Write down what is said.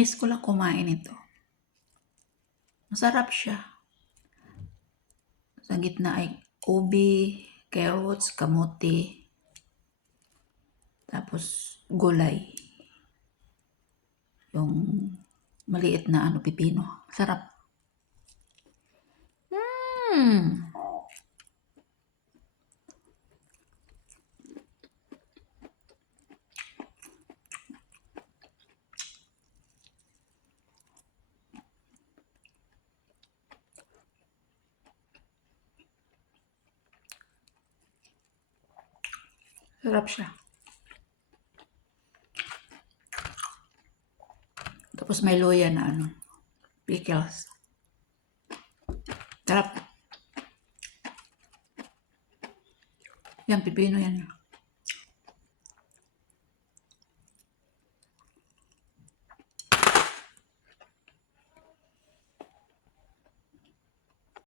Na-miss ko lang kumain ito. Masarap siya. Sa gitna ay ubi, carrots, kamote, tapos gulay. Yung maliit na pipino. Sarap. Sarap siya. Tapos may luya na pickles. Sarap. Yan, pipino yan.